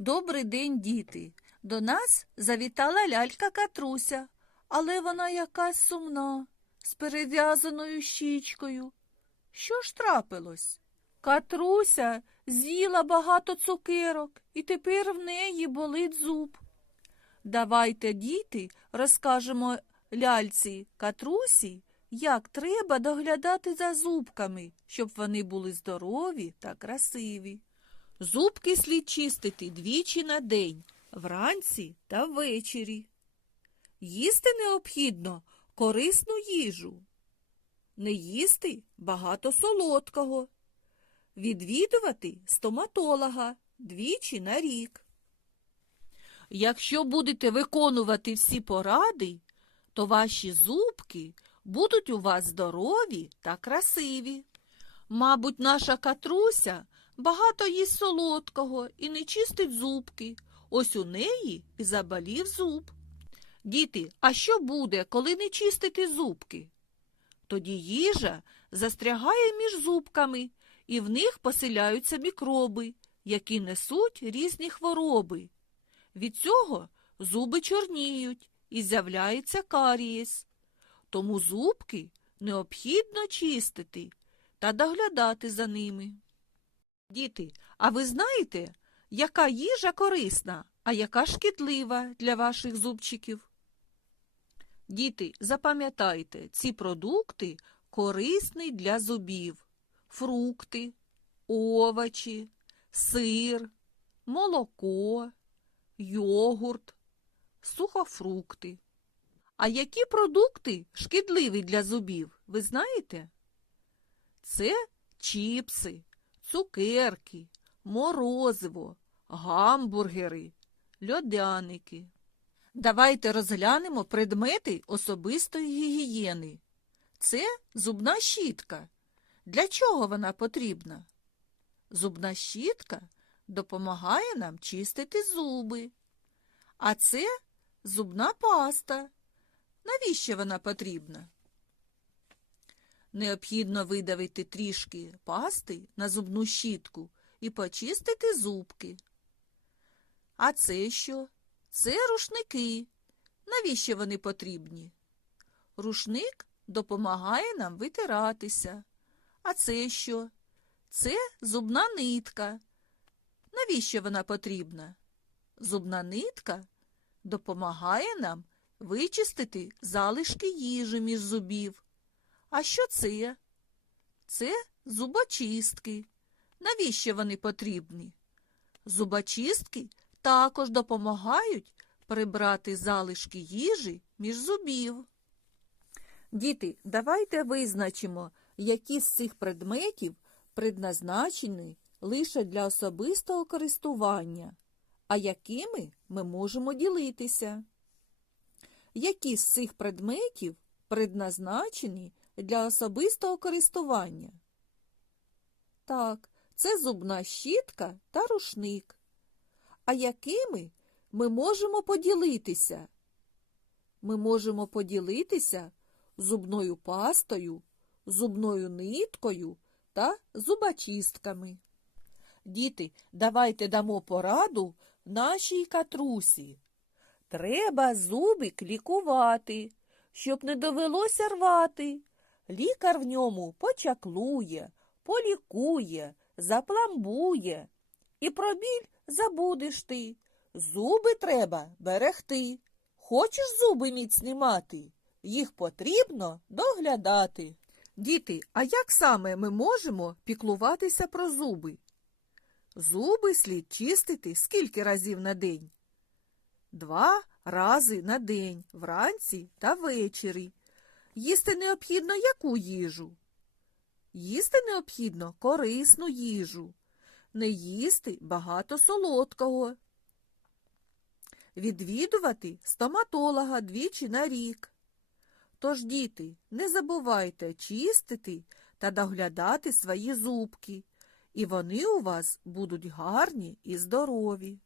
Добрий день, діти. До нас завітала лялька Катруся, але вона якась сумна, з перев'язаною щічкою. Що ж трапилось? Катруся з'їла багато цукерок, і тепер в неї болить зуб. Давайте, діти, розкажемо ляльці Катрусі, як треба доглядати за зубками, щоб вони були здорові та красиві. Зубки слід чистити двічі на день, вранці та ввечері. Їсти необхідно корисну їжу. Не їсти багато солодкого. Відвідувати стоматолога двічі на рік. Якщо будете виконувати всі поради, то ваші зубки будуть у вас здорові та красиві. Мабуть, наша катруся багато їсть солодкого і не чистить зубки. Ось у неї і заболів зуб. Діти, а що буде, коли не чистити зубки? Тоді їжа застрягає між зубками, і в них поселяються мікроби, які несуть різні хвороби. Від цього зуби чорніють і з'являється карієс. Тому зубки необхідно чистити та доглядати за ними. Діти, а ви знаєте, яка їжа корисна, а яка шкідлива для ваших зубчиків? Діти, запам'ятайте, ці продукти корисні для зубів. Фрукти, овочі, сир, молоко, йогурт, сухофрукти. А які продукти шкідливі для зубів, ви знаєте? Це чіпси, цукерки, морозиво, гамбургери, льодяники. Давайте розглянемо предмети особистої гігієни. Це зубна щітка. Для чого вона потрібна? Зубна щітка допомагає нам чистити зуби. А це зубна паста. Навіщо вона потрібна? Необхідно видавити трішки пасти на зубну щітку і почистити зубки. А це що? Це рушники. Навіщо вони потрібні? Рушник допомагає нам витиратися. А це що? Це зубна нитка. Навіщо вона потрібна? Зубна нитка допомагає нам вичистити залишки їжі між зубів. А що це? Це зубочистки. Навіщо вони потрібні? Зубочистки також допомагають прибрати залишки їжі між зубів. Діти, давайте визначимо, які з цих предметів предназначені лише для особистого користування, а якими ми можемо ділитися. Які з цих предметів предназначені для особистого користування? Так, це зубна щітка та рушник. А якими ми можемо поділитися? Ми можемо поділитися зубною пастою, зубною ниткою та зубочистками. Діти, давайте дамо пораду нашій катрусі. Треба зубик лікувати, щоб не довелося рвати. Лікар в ньому почаклує, полікує, запламбує. І про біль забудеш ти. Зуби треба берегти. Хочеш зуби міцні мати? Їх потрібно доглядати. Діти, а як саме ми можемо піклуватися про зуби? Зуби слід чистити скільки разів на день? Два рази на день, вранці та ввечері. Їсти необхідно яку їжу? Їсти необхідно корисну їжу. Не їсти багато солодкого. Відвідувати стоматолога двічі на рік. Тож, діти, не забувайте чистити та доглядати свої зубки, і вони у вас будуть гарні і здорові.